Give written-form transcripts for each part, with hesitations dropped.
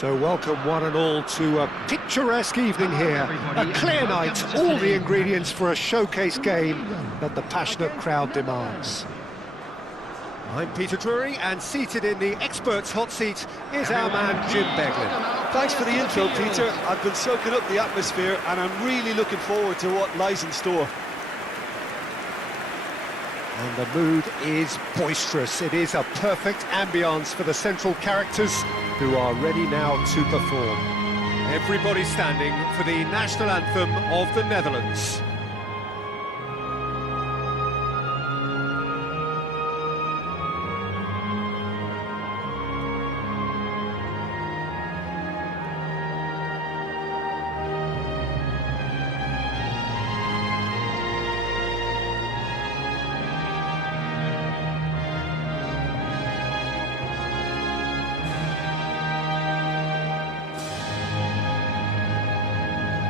So welcome one and all to a picturesque evening here. A clear night, all the ingredients for a showcase game that the passionate crowd demands. I'm Peter Drury, and seated in the experts' hot seat is our man Jim Beglin. Thanks for the intro, Peter. I've been soaking up the atmosphere and I'm really looking forward to what lies in store. And the mood is boisterous. It is a perfect ambience for the central characters who are ready now to perform. Everybody standing for the national anthem of the Netherlands.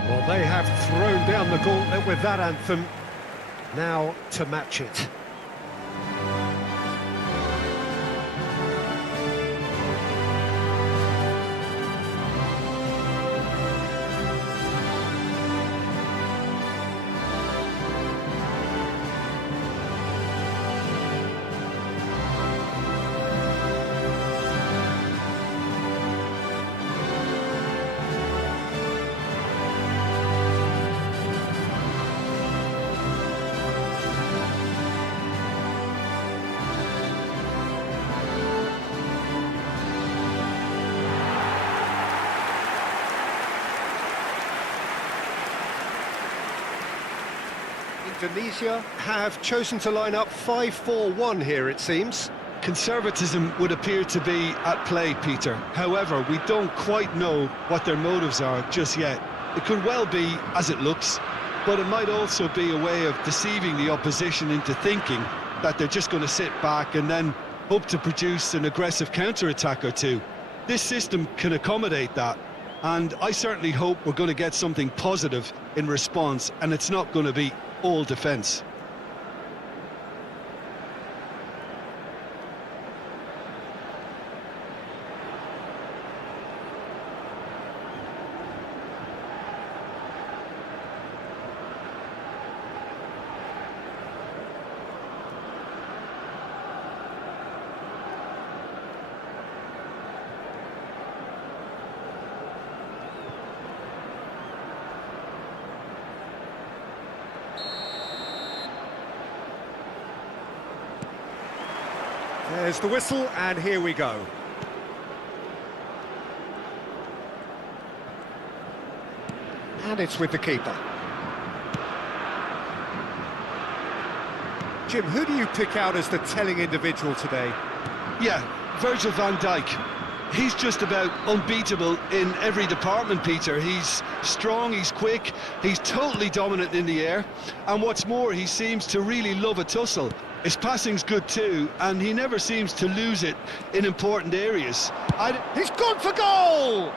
Well, they have thrown down the gauntlet with that anthem. Now to match it. Indonesia have chosen to line up 5-4-1 here, it seems. Conservatism would appear to be at play, Peter. However, we don't quite know what their motives are just yet. It could well be as it looks, but it might also be a way of deceiving the opposition into thinking that they're just going to sit back and then hope to produce an aggressive counter-attack or two. This system can accommodate that, and I certainly hope we're going to get something positive in response, and it's not going to be all defence. There's the whistle, and here we go. And it's with the keeper. Jim, who do you pick out as the telling individual today? Yeah, Virgil van Dijk. He's just about unbeatable in every department, Peter. He's strong, he's quick, he's totally dominant in the air, and what's more, he seems to really love a tussle. His passing's good too, and he never seems to lose it in important areas. He's gone for goal!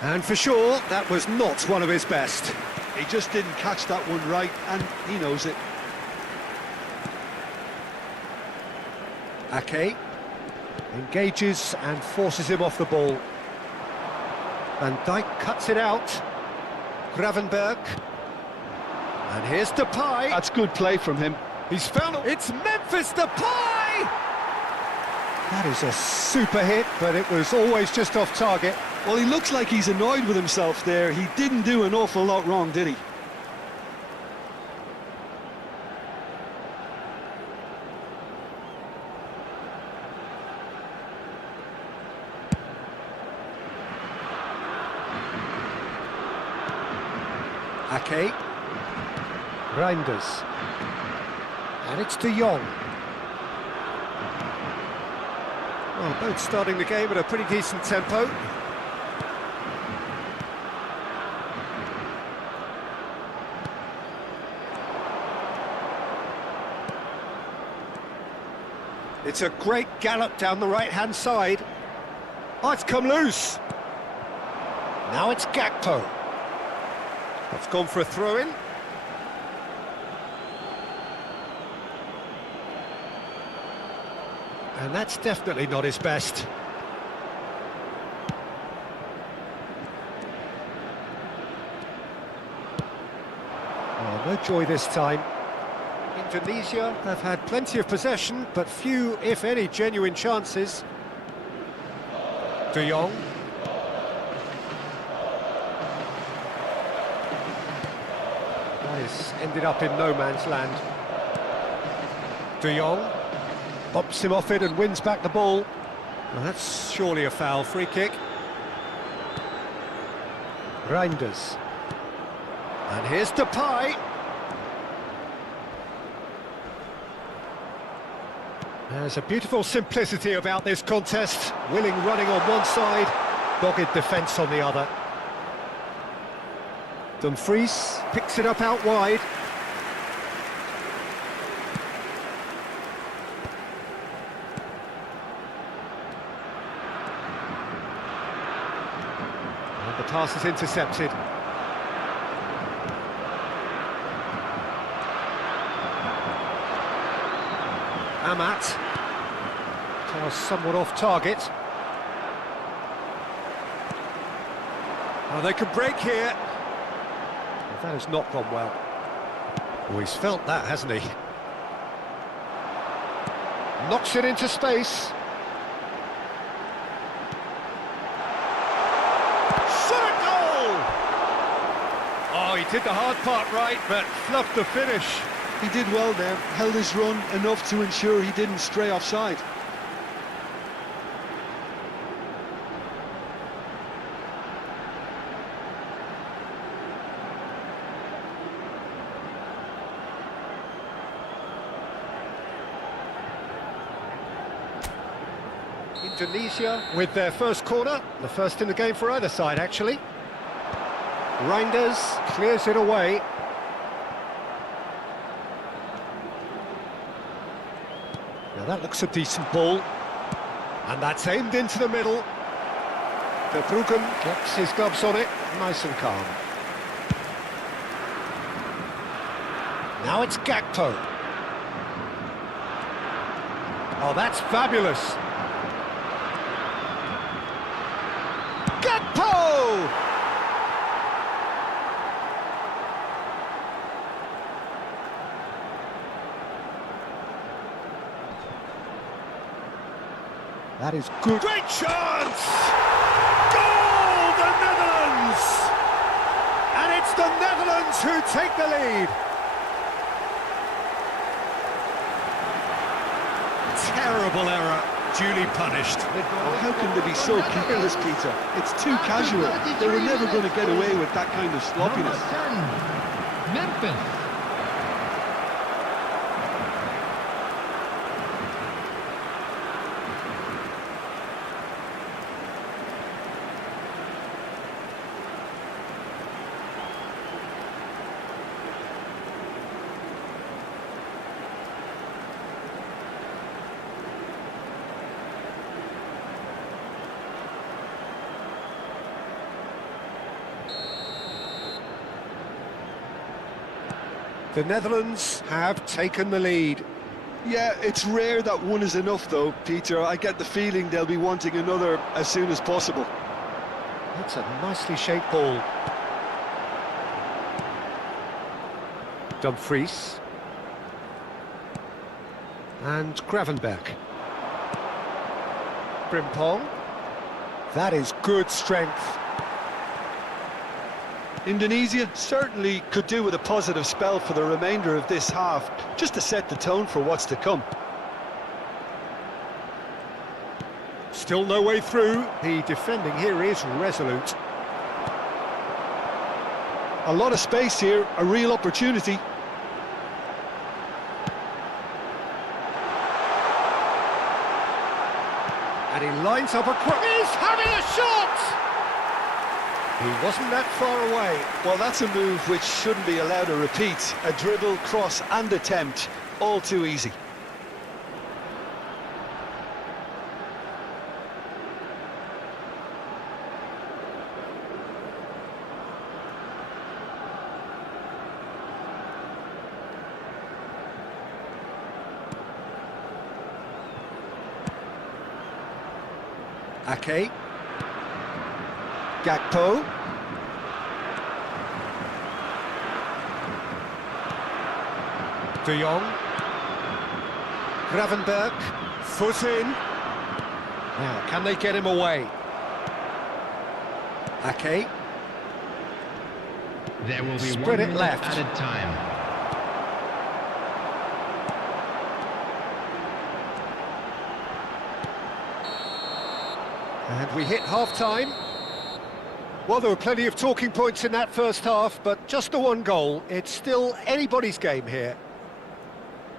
And for sure, that was not one of his best. He just didn't catch that one right, and he knows it. Ake engages and forces him off the ball. Van Dijk cuts it out. Gravenberg. And here's Depay. That's good play from him. He's found it. It's Memphis Depay! That is a super hit, but it was always just off target. Well, he looks like he's annoyed with himself there. He didn't do an awful lot wrong, did he? Ake. Reinders. And it's De Jong. Well, both starting the game at a pretty decent tempo. It's a great gallop down the right-hand side. Oh, it's come loose. Now it's Gakpo. That's gone for a throw-in. And that's definitely not his best. Well, no joy this time. Indonesia have had plenty of possession, but few, if any, genuine chances. De Jong. That is ended up in no man's land. De Jong bumps him off it and wins back the ball. Well, that's surely a foul. Free kick. Reinders. And here's Depay. There's a beautiful simplicity about this contest. Willing running on one side, dogged defence on the other. Dumfries picks it up out wide. And the pass is intercepted. Amat. Pass somewhat off target. Oh, they can break here. Well, that has not gone well. Oh, he's felt that, hasn't he? Knocks it into space. Shot a goal! Oh, he did the hard part right, but fluffed the finish. He did well there, held his run enough to ensure he didn't stray offside. Indonesia with their first corner, the first in the game for either side, actually. Reinders clears it away. Now that looks a decent ball, and that's aimed into the middle. De Bruggen gets his gloves on it, nice and calm. Now it's Gakpo. Oh, that's fabulous. Gakpo! That is good. Great chance! Goal, the Netherlands! And it's the Netherlands who take the lead. Terrible error, duly punished. How can they be so careless, Peter? It's too casual. They were never going to get away with that kind of sloppiness. Memphis. The Netherlands have taken the lead. Yeah, it's rare that one is enough though, Peter. I get the feeling they'll be wanting another as soon as possible. That's a nicely shaped ball. Dumfries. And Gravenberch. Frimpong. That is good strength. Indonesia certainly could do with a positive spell for the remainder of this half, just to set the tone for what's to come. Still no way through. The defending here is resolute. A lot of space here, a real opportunity. And he lines up a cross. He's having a shot! He wasn't that far away. Well, that's a move which shouldn't be allowed to repeat. A dribble, cross and attempt, all too easy. Ake. Gakpo. De Jong. Gravenberg, foot in. Now, can they get him away? Ake. There will be Spread 1 it minute left. added time. And we hit half-time. Well, there were plenty of talking points in that first half, but just the one goal. It's still anybody's game here.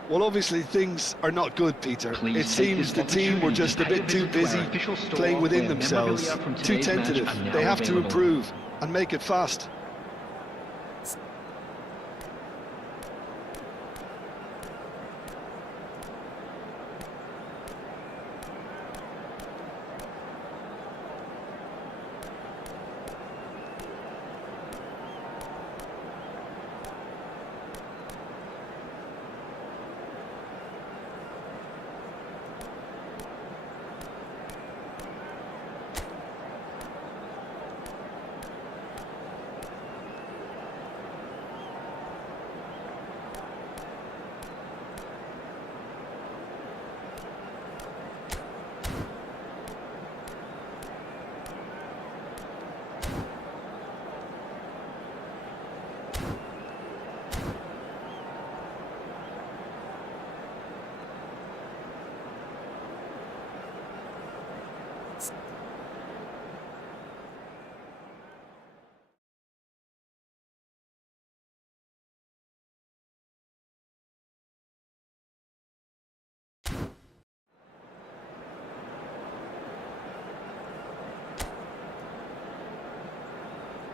Well, obviously things are not good, Peter. It seems the team were just a bit too busy playing within themselves, too tentative. They have to improve and make it fast.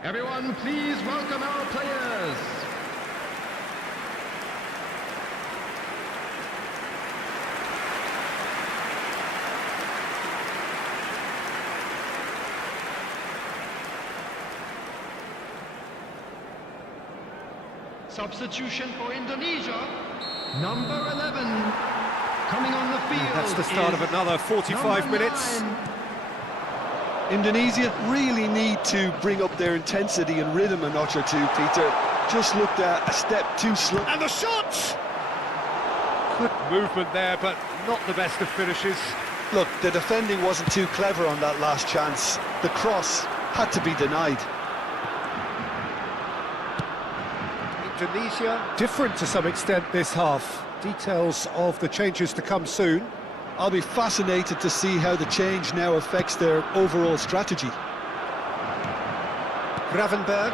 Everyone, please welcome our players. Substitution for Indonesia, number 11. Coming on the field. That's the start of another 45 minutes. 9. Indonesia really need to bring up their intensity and rhythm a notch or two, Peter. Just looked a step too slow. And the shot! Good movement there, but not the best of finishes. Look, the defending wasn't too clever on that last chance. The cross had to be denied. Indonesia different to some extent this half. Details of the changes to come soon. I'll be fascinated to see how the change now affects their overall strategy. Gravenberg.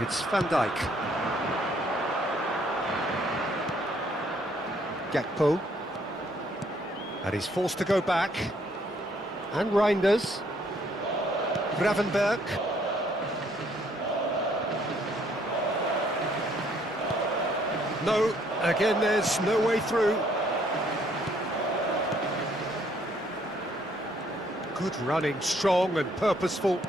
It's Van Dijk. Gakpo. And he's forced to go back. And Reinders. Gravenberg. No, again there's no way through. Good running, strong and purposeful.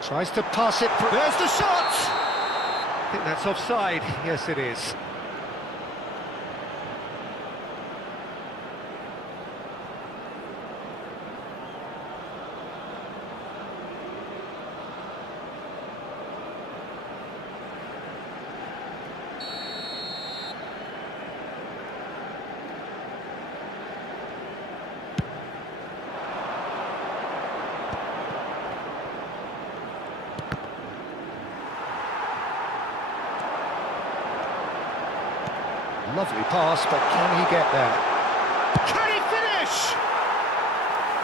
Tries to pass it. There's the shot! I think that's offside. Yes, it is. Lovely pass, but can he get there? Can he finish?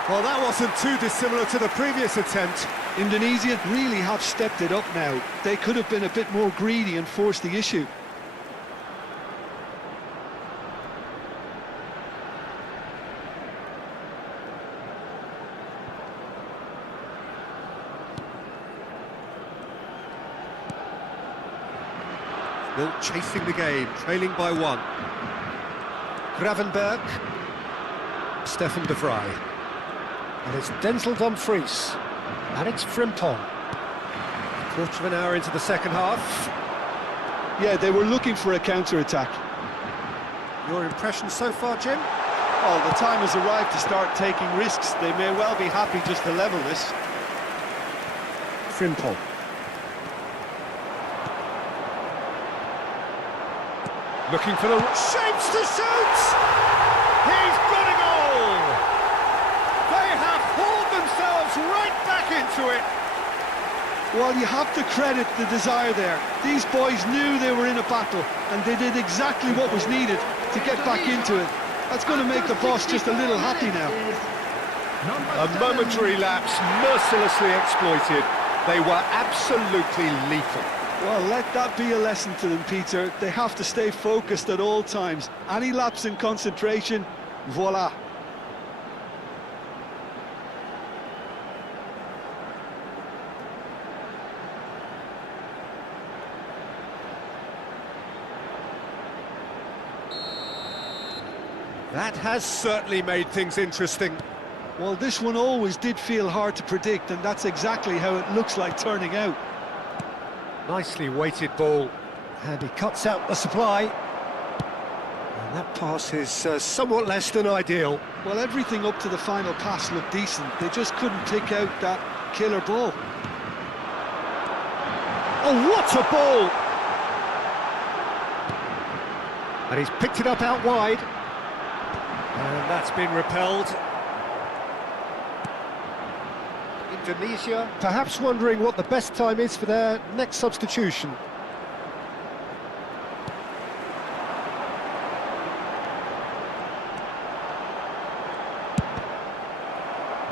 Well, that wasn't too dissimilar to the previous attempt. Indonesia really have stepped it up now. They could have been a bit more greedy and forced the issue. Still chasing the game, trailing by 1. Gravenberg. Stefan de Vrij. And it's Denzel Dumfries. And it's Frimpong. Quarter of an hour into the second half. Yeah, they were looking for a counter-attack. Your impression so far, Jim? Well, the time has arrived to start taking risks. They may well be happy just to level this. Frimpong. Looking for the shapes to shoot! He's got a goal! They have hauled themselves right back into it. Well, you have to credit the desire there. These boys knew they were in a battle, and they did exactly what was needed to get back into it. That's going to make the boss just a little happy now. A momentary lapse, mercilessly exploited. They were absolutely lethal. Well, let that be a lesson to them, Peter. They have to stay focused at all times. Any lapse in concentration, voila. That has certainly made things interesting. Well, this one always did feel hard to predict, and that's exactly how it looks like turning out. Nicely weighted ball, and he cuts out the supply. And that pass is somewhat less than ideal. Well, everything up to the final pass looked decent. They just couldn't pick out that killer ball. Oh, what a ball! And he's picked it up out wide. And that's been repelled. Indonesia perhaps wondering what the best time is for their next substitution.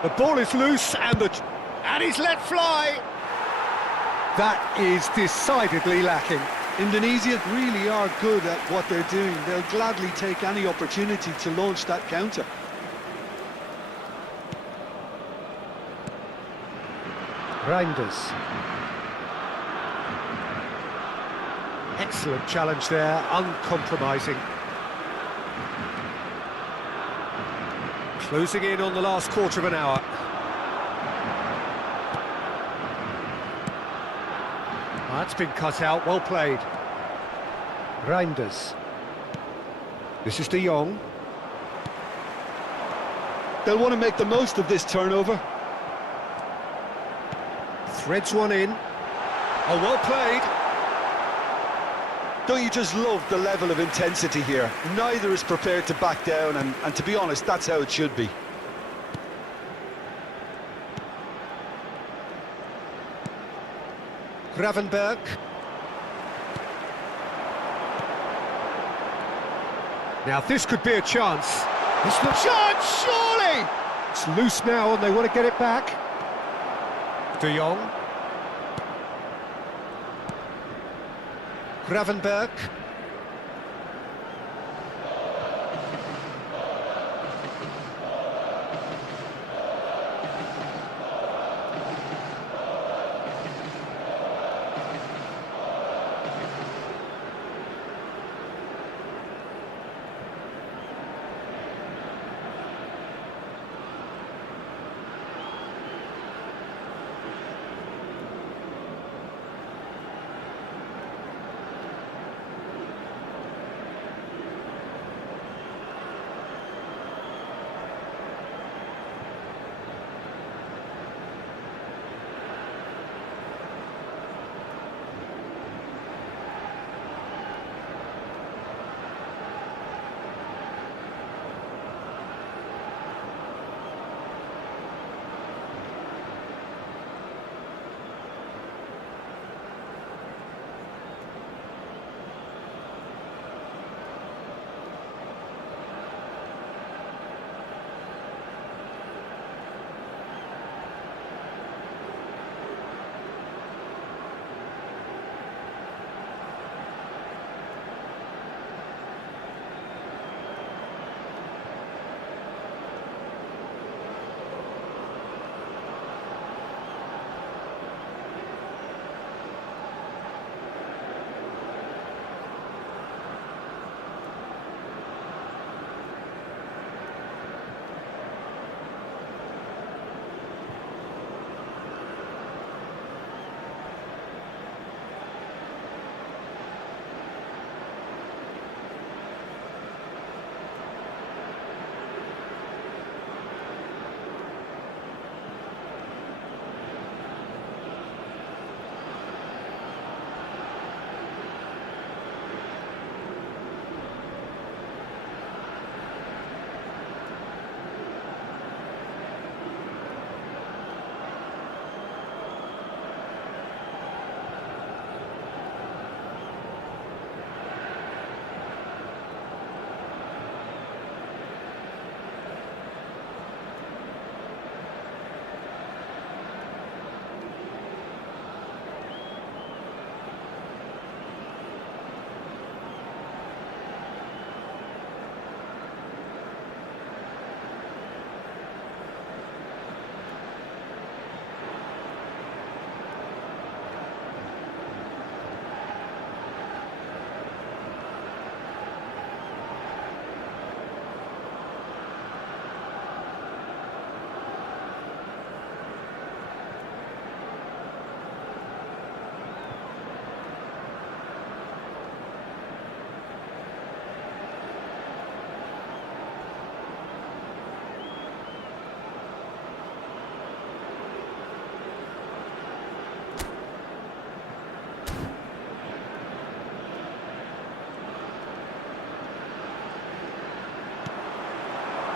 The ball is loose and he's let fly. That is decidedly lacking. Indonesia really are good at what they're doing. They'll gladly take any opportunity to launch that counter. Reinders. Excellent challenge there, uncompromising. Closing in on the last quarter of an hour. That's been cut out, well played. Reinders. This is De Jong. They'll want to make the most of this turnover. Threads one in. Oh, well played. Don't you just love the level of intensity here? Neither is prepared to back down, and to be honest, that's how it should be. Gravenberg. Now this could be a chance. This looks chance, surely! It's loose now and they want to get it back. De Jong. Gravenberg.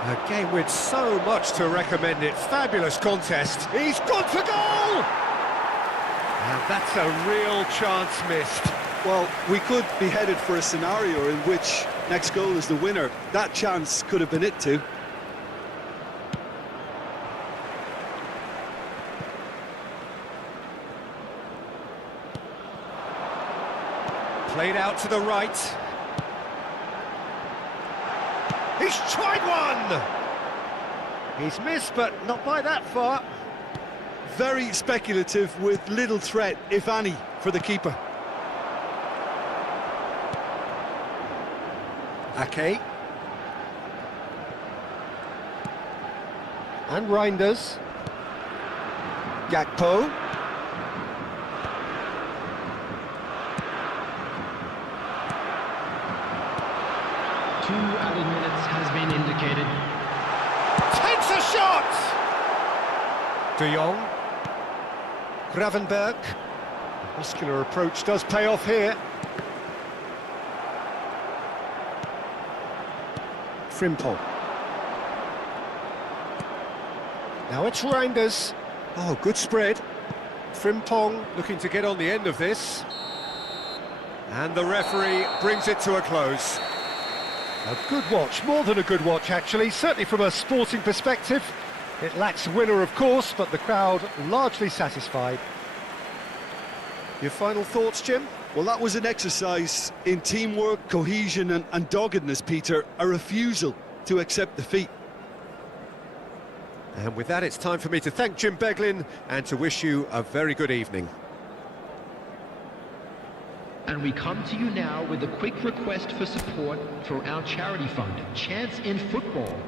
A game with so much to recommend it. Fabulous contest. He's gone for goal! And that's a real chance missed. Well, we could be headed for a scenario in which next goal is the winner. That chance could have been it too. Played out to the right. He's tried one! He's missed, but not by that far. Very speculative with little threat, if any, for the keeper. Ake. And Reinders. Gakpo. Two added minutes has been indicated. Takes a shot! De Jong. Gravenberg. The muscular approach does pay off here. Frimpong. Now it's Reinders. Oh, good spread. Frimpong looking to get on the end of this. And the referee brings it to a close. A good watch, more than a good watch actually, certainly from a sporting perspective. It lacks a winner of course, but the crowd largely satisfied. Your final thoughts, Jim? Well, that was an exercise in teamwork, cohesion and doggedness, Peter. A refusal to accept defeat. And with that, it's time for me to thank Jim Beglin and to wish you a very good evening. And we come to you now with a quick request for support for our charity fund, Chance in Football.